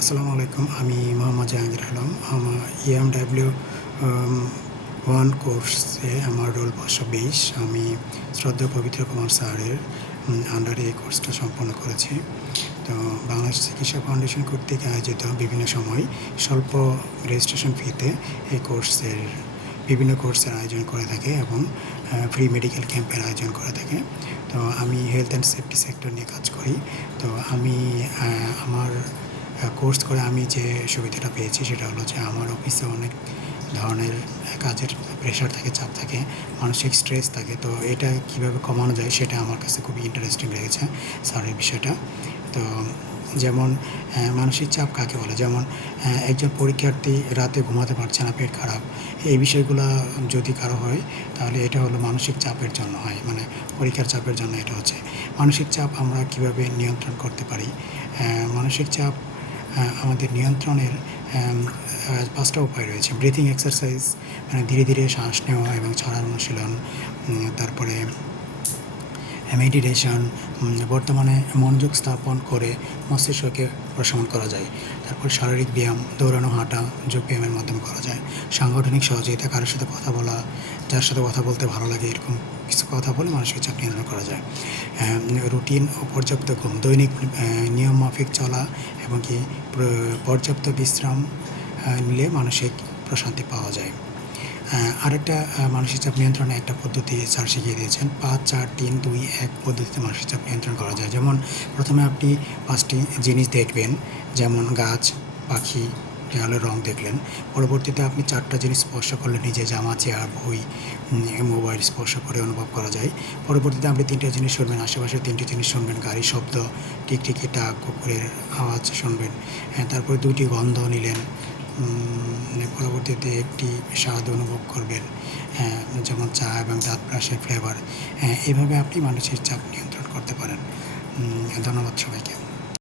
আসসালামু আলাইকুম। আমি মোহাম্মদ জাহাঙ্গীর আলম। আমার EMW 1 কোর্সে আমার রোল 520। আমি শ্রদ্ধেয় পবিত্র কুমার স্যারের আন্ডারে এই কোর্সটা সম্পন্ন করেছি। তো বাংলাদেশ চিকিৎসা ফাউন্ডেশন কর্তৃক আয়োজিত বিভিন্ন সময় স্বল্প রেজিস্ট্রেশন ফিতে এই বিভিন্ন কোর্সের আয়োজন করে থাকে এবং ফ্রি মেডিকেল ক্যাম্পের আয়োজন করে থাকে। তো আমি হেলথ অ্যান্ড সেফটি সেক্টর নিয়ে কাজ করি। তো আমি আমার কোর্স করে আমি যে সুবিধাটা পেয়েছি সেটা হলো যে আমার অফিসে অনেক ধরনের কাজের প্রেশার থাকে, চাপ থাকে, মানসিক স্ট্রেস থাকে। তো এটা কীভাবে কমানো যায় সেটা আমার কাছে খুবই ইন্টারেস্টিং লেগেছে স্যারের বিষয়টা। তো যেমন মানসিক চাপ কাকে বলে, যেমন একজন পরীক্ষার্থী রাতে ঘুমাতে পারছে না, পেট খারাপ, এই বিষয়গুলো যদি কারো হয় তাহলে এটা হলো মানসিক চাপের জন্য হয়, মানে পরীক্ষার চাপের জন্য এটা হচ্ছে। মানসিক চাপ আমরা কীভাবে নিয়ন্ত্রণ করতে পারি? মানসিক চাপ আমাদের নিয়ন্ত্রণের 5টা উপায় রয়েছে। ব্রিথিং এক্সারসাইজ, মানে ধীরে ধীরে শ্বাস নেওয়া এবং ছাড়ার অনুশীলন, তারপরে মেডিটেশন, বর্তমানে মনোযোগ স্থাপন করে মস্তিষ্ককে প্রশমন করা যায়। তারপর শারীরিক ব্যায়াম, দৌড়ানো, হাঁটা, যোগ ব্যায়ামের মাধ্যমে করা যায়। সাংগঠনিক সহযোগিতা, কারোর সাথে কথা বলা, যার সাথে কথা বলতে ভালো লাগে এরকম কিছু কথা বলে মানসিক চাপ নিয়ন্ত্রণ করা যায়। রুটিন ও পর্যাপ্ত ঘুম, দৈনিক নিয়ম মাফিক চলা এবং কি পর্যাপ্ত বিশ্রাম নিলে মানসিক প্রশান্তি পাওয়া যায়। আরেকটা মানসিক চাপ নিয়ন্ত্রণে একটা পদ্ধতি স্যার শিখিয়ে দিয়েছেন। 5-4-3-2-1 পদ্ধতিতে মানসিক চাপ নিয়ন্ত্রণ করা যায়। যেমন প্রথমে আপনি 5টি জিনিস দেখবেন, যেমন গাছ, পাখি, দেওয়ালের রং দেখলেন। পরবর্তীতে আপনি 4টা জিনিস স্পর্শ করলেন, নিজে জামা, চেয়ার, বই, মোবাইল স্পর্শ করে অনুভব করা যায়। পরবর্তীতে আপনি 3টে জিনিস শুনবেন, আশেপাশের 3টে জিনিস শুনবেন, গাড়ির শব্দ, টিকটিকি ডাক, কুকুরের আওয়াজ শুনবেন। তারপরে 2টি গন্ধ নিলেন। পরবর্তীতে একটি স্বাদ অনুভব করবেন, যেমন চা এবং দাঁত ব্রাশের ফ্লেভার। এইভাবে আপনি মানসিক চাপ নিয়ন্ত্রণ করতে পারেন। ধন্যবাদ সবাইকে।